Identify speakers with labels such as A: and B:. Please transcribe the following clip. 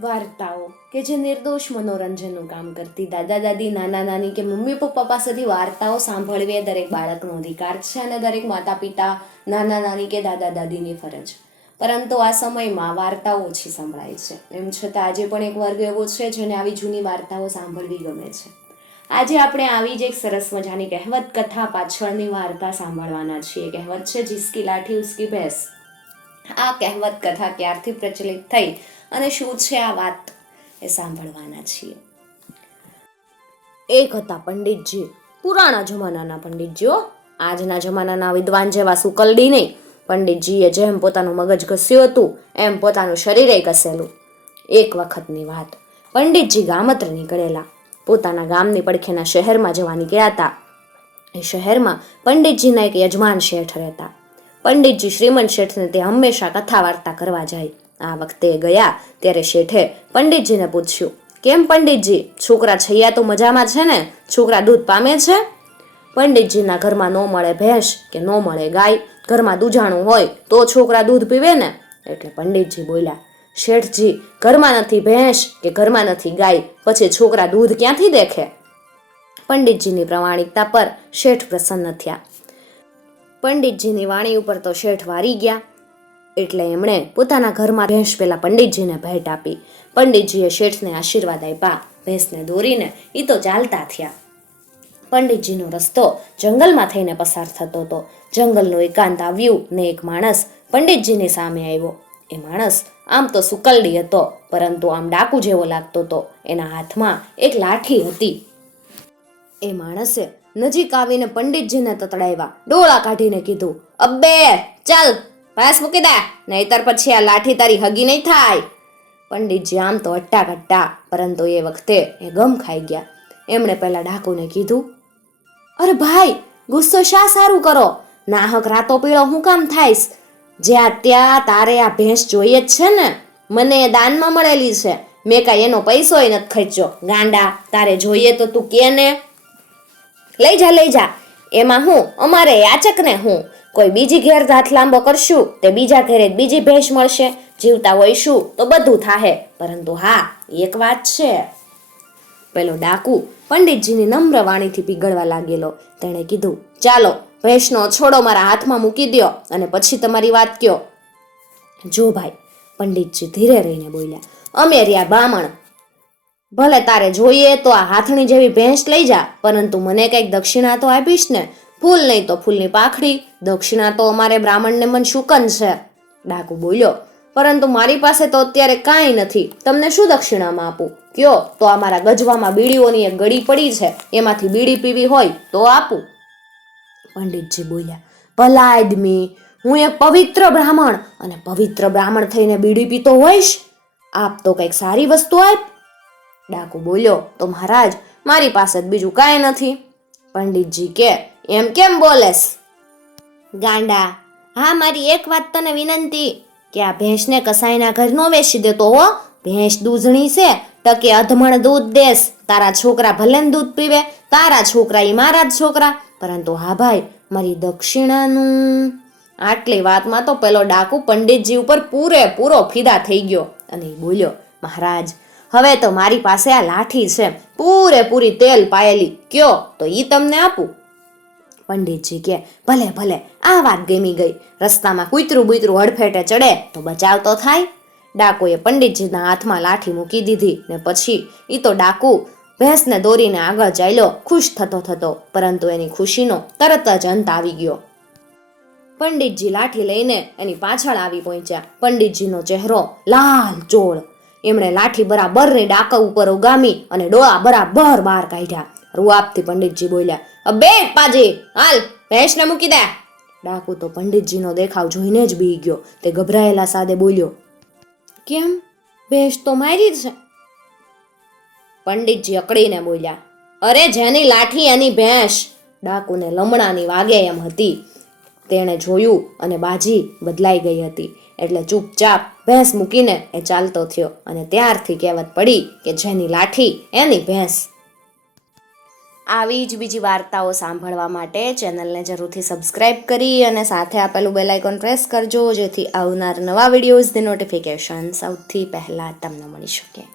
A: વાર્તાઓ કે જે નિર્દોષ મનોરંજનનું કામ કરતી. દાદા, દાદી, નાના, નાની કે મમ્મી, પપ્પા પાસેથી વાર્તાઓ સાંભળવી એ દરેક બાળકનો અધિકાર છે અને દરેક માતા પિતા નાના, નાની કે દાદા, દાદીની ફરજ. પરંતુ આ સમયમાં વાર્તાઓ ઓછી સંભળાય છે. એમ છતાં આજે પણ એક વર્ગ એવો છે જેને આવી જૂની વાર્તાઓ સાંભળવી ગમે છે. આજે આપણે આવી જ એક સરસ મજાની કહેવત કથા પાછળની વાર્તા સાંભળવાના છીએ. કહેવત છે, જીસકી લાઠી, ઉસકી ભેંસ. આ કહેવત કથા ક્યારથી પ્રચલિત થઈ અને શું છે આ વાત એ સાંભળવાના છીએ. એક હતા પંડિતજી. પુરાણા જમાનાના પંડિતજીઓ આજના જમાનાના વિદ્વાન જેવા સુકલડી નહીં. પંડિતજીએ જેમ પોતાનું મગજ ઘસ્યું હતું, એમ પોતાનું શરીરે ઘસેલું. એક વખતની વાત. પંડિતજી ગામત્ર નીકળેલા. પોતાના ગામની પડખેના શહેરમાં જવા નીકળ્યા હતા. એ શહેરમાં પંડિતજીના એક યજમાન શેઠ રહેતા. પંડિતજી શ્રીમંત શેઠને તે હંમેશા કથા વાર્તા કરવા જાય. આ વખતે ગયા ત્યારે શેઠે પંડિતજીને પૂછ્યું, કેમ પંડિતજી, છોકરા છૈયા તો મજામાં છે ને? છોકરા દૂધ પામે છે? પંડિતજીના ઘરમાં ન મળે ભેંસ કે ન મળે ગાય, ઘરમાં દૂજાણું હોય તો છોકરા દૂધ પીવે ને? એટલે પંડિતજી બોલ્યા, શેઠજી, ઘરમાં નથી ભેંસ કે ઘરમાં નથી ગાય, પછી છોકરા દૂધ ક્યાંથી દેખે? પંડિતજીની પ્રમાણિકતા પર શેઠ પ્રસન્ન થયા. પંડિતજીની વાણી ઉપર તો શેઠ વારી ગયા. એટલે એમણે પોતાના ઘરમાં ભેંસ પહેલાં પંડિતજીને ભેટ આપી. પંડિતજીએ શેઠને આશીર્વાદ આપ્યા. ભેંસને દોરીને એ તો ચાલતા થયા. પંડિતજીનો રસ્તો જંગલમાં થઈને પસાર થતો હતો. જંગલનું એકાંત આવ્યું ને એક માણસ પંડિતજીની સામે આવ્યો. એ માણસ આમ તો સુકલડી હતો, પરંતુ આમ ડાકુ જેવો લાગતો હતો. એના હાથમાં એક લાઠી હતી. એ માણસે નજીક આવીને પંડિતજીને તતડાવ્યા. ડોળા કાઢીને કીધું, અબ્બે, ચાલ પાસ મૂકી દે, નહીતર પછી આ લાઠી તારી હગી નહીં થાય. પંડિતજી આમ તો અટ્ટા કટ્ટા પરંતુ એ વખતે એ ગમ ખાઈ ગયા. એમણે પહેલા ડાકુને કીધું, અરે ભાઈ, ગુસ્સો શા સારું કરો? નાહક રાતો પીળો હું કામ થાઈશ? જ્યાં ત્યાં તારે આ ભેંસ જોઈએ જ છે ને, મને એ દાનમાં મળેલી છે. મેં કાંઈ એનો પૈસોય નથી ખર્ચ્યો. ગાંડા, તારે જોઈએ તો તું કે ને? લઈ જા લઈ જા. એમાં હું, અમારે યાચકને હું. કોઈ બીજી ઘેર હાથ લાંબો કરશું, તે બીજા ઘેરે બીજી ભેંસ મળશે. જીવતા હોઈશું, તો બધું થાહે. પરંતુ હા, એક વાત છે. પેલો ડાકુ પંડિતજીની નમ્ર વાણીથી પીગળવા લાગેલો. તેણે કીધું, ચાલો, ભેંસનો છોડો મારા હાથમાં મૂકી દ્યો અને પછી તમારી વાત કયો. જો ભાઈ, પંડિતજી ધીરે રહીને બોલ્યા, અમે રહ્યા ભલે તારે જોઈએ તો આ હાથણી જેવી ભેંસ લઈ જા, પરંતુ મને કંઈક દક્ષિણા તો આપીશ ને. ફૂલ નહીં તો ફૂલની પાખડી. દક્ષિણા તો અમારે બ્રાહ્મણને મન શુકન છે. ડાકુ બોલ્યો, પરંતુ મારી પાસે તો અત્યારે કાંઈ નથી. તમને શું દક્ષિણામાં આપું? કયો, તો અમારા ગજવામાં બીડીઓની એક ગળી પડી છે. એમાંથી બીડી પીવી હોય તો આપું. પંડિતજી બોલ્યા ભલા આદમી હું એક પવિત્ર બ્રાહ્મણ, અને પવિત્ર બ્રાહ્મણ થઈને બીડી પીતો હોઈશ? આપ તો કંઈક સારી વસ્તુ આપ ડાકુ બોલ્યો, તો મહારાજ, મારી પાસે બીજું કાંઈ નથી. પંડિતજી કે, એમ કેમ બોલેસ ગાંડા, હા, મારી એક વાત તને વિનંતી, કે આ ભેંસને કસાઈના ઘર નો વેચી દેતો હો. ભેંસ દૂધણી છે ટકે અધમણ દૂધ દેશ. તારા છોકરા ભલે દૂધ પીવે, તારા છોકરા એ મારા જ છોકરા. પરંતુ હા ભાઈ, મારી દક્ષિણાનું. આટલી વાતમાં તો પેલો ડાકુ પંડિતજી ઉપર પૂરેપૂરો ફિદા થઈ ગયો અને બોલ્યો, મહારાજ હવે તો મારી પાસે આ લાઠી છે. પૂરેપૂરી તેલ પાયેલી. કયો? તો ઈ તમને આપું. પંડિતજી કે, ભલે ભલે, આ વાત ગમી ગઈ. રસ્તામાં કૂતરું બુતરું હડફેટે ચડે તો બચાવ તો થાય. ડાકુએ પંડિતજીના હાથમાં લાઠી મૂકી દીધી ને પછી એ તો ડાકુ ભેંસને દોરીને આગળ ચાલ્યો, ખુશ થતો થતો, પરંતુ એની ખુશીનો તરત જ અંત આવી ગયો. પંડિતજી લાઠી લઈને એની પાછળ આવી પહોંચ્યા. પંડિતજીનો ચહેરો લાલ, ચોળ એમણે લાઠી બરાબરની ડાકા ઉપર ઉગામી અને ડોળા બરાબર બહાર કાઢ્યા. રૂઆપથી પંડિતજી બોલ્યા અબે પાજી, હાલ, ભેંસને મૂકી દે. ડાકુ તો પંડિતજીનો દેખાવ જોઈને જ બી ગયો. તે ગભરાયેલા સાદે બોલ્યો, કેમ? ભેંસ તો મારી છે. પંડિતજી અકડીને બોલ્યા, અરે જેની લાઠી એની ભેંસ. ડાકુને લમણાની વાગે એમ હતી. તેણે જોયું અને બાજી બદલાઈ ગઈ હતી. એટલે ચૂપચાપ ભેંસ મૂકીને એ ચાલતો થયો અને ત્યારથી કહેવત પડી કે જેની લાઠી, એની ભેંસ. આવી જ બીજી વાર્તાઓ સાંભળવા માટે ચેનલને જરૂરથી સબસ્ક્રાઇબ કરી અને સાથે આપેલું બેલાઇકોન પ્રેસ કરજો, જેથી આવનાર નવા વિડીયોઝની નોટિફિકેશન સૌથી પહેલાં તમને મળી શકે.